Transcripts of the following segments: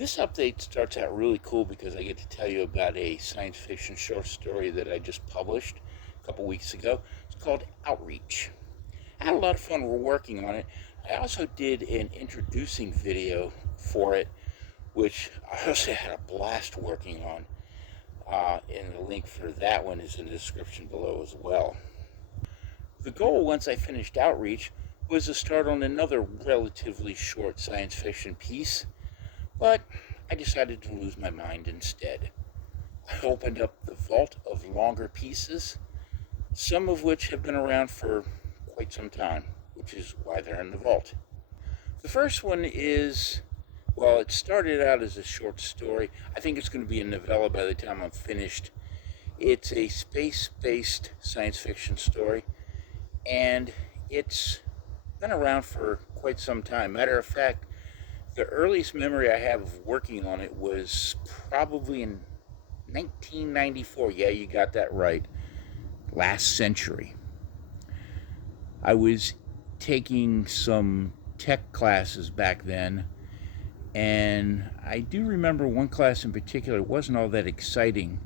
This update starts out really cool because I get to tell you about a science fiction short story that I just published a couple weeks ago. It's called Outreach. I had a lot of fun working on it. I also did an introducing video for it, which I also had a blast working on. And the link for that one is in the description below as well. The goal, once I finished Outreach, was to start on another relatively short science fiction piece, but I decided to lose my mind instead. I opened up the vault of longer pieces, some of which have been around for quite some time, which is why they're in the vault. The first one is, well, it started out as a short story. I think it's going to be a novella by the time I'm finished. It's a space-based science fiction story, and it's been around for quite some time. Matter of fact, the earliest memory I have of working on it was probably in 1994. Yeah, you got that right. Last century. I was taking some tech classes back then, and I do remember one class in particular wasn't all that exciting,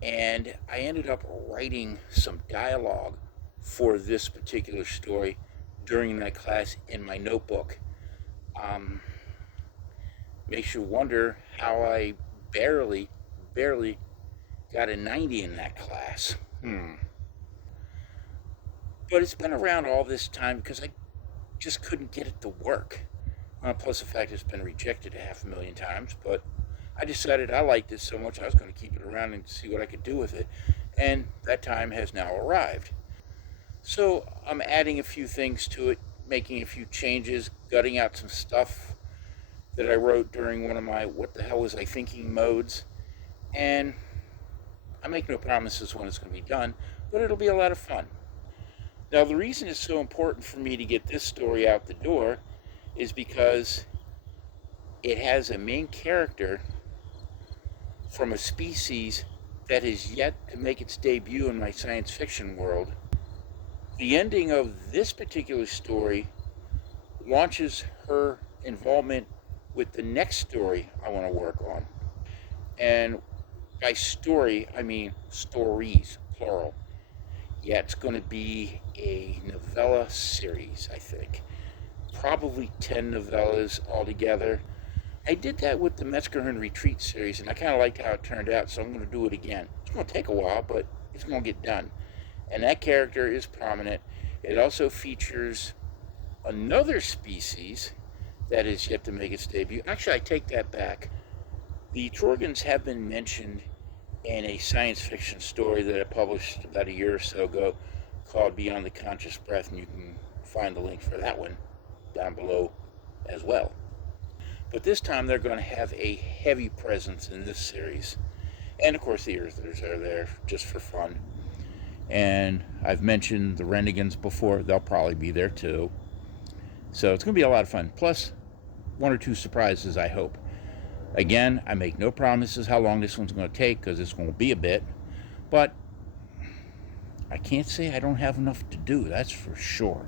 and I ended up writing some dialogue for this particular story during that class in my notebook. Makes you wonder how I barely got a 90 in that class. But it's been around all this time because I just couldn't get it to work. Plus the fact it's been rejected 500,000 times, but I decided I liked it so much I was going to keep it around and see what I could do with it. And that time has now arrived. So I'm adding a few things to it, making a few changes, gutting out some stuff that I wrote during one of my what the hell was I thinking modes. And I make no promises when it's going to be done, but it'll be a lot of fun. Now, the reason it's so important for me to get this story out the door is because it has a main character from a species that has yet to make its debut in my science fiction world. The ending of this particular story launches her involvement with the next story I want to work on. And by story, I mean stories, plural. Yeah, it's going to be a novella series, I think. Probably 10 novellas altogether. I did that with the Metzger Retreat series, and I kind of liked how it turned out, so I'm going to do it again. It's going to take a while, but it's going to get done. And that character is prominent. It also features another species that is yet to make its debut. Actually, I take that back. The Trogans have been mentioned in a science fiction story that I published about a year or so ago called Beyond the Conscious Breath, and you can find the link for that one down below as well. But this time they're going to have a heavy presence in this series. And of course the Earthers are there just for fun. And I've mentioned the Renegans before. They'll probably be there too. So it's going to be a lot of fun. Plus, one or two surprises, I hope. Again, I make no promises how long this one's going to take because it's going to be a bit. But I can't say I don't have enough to do, that's for sure.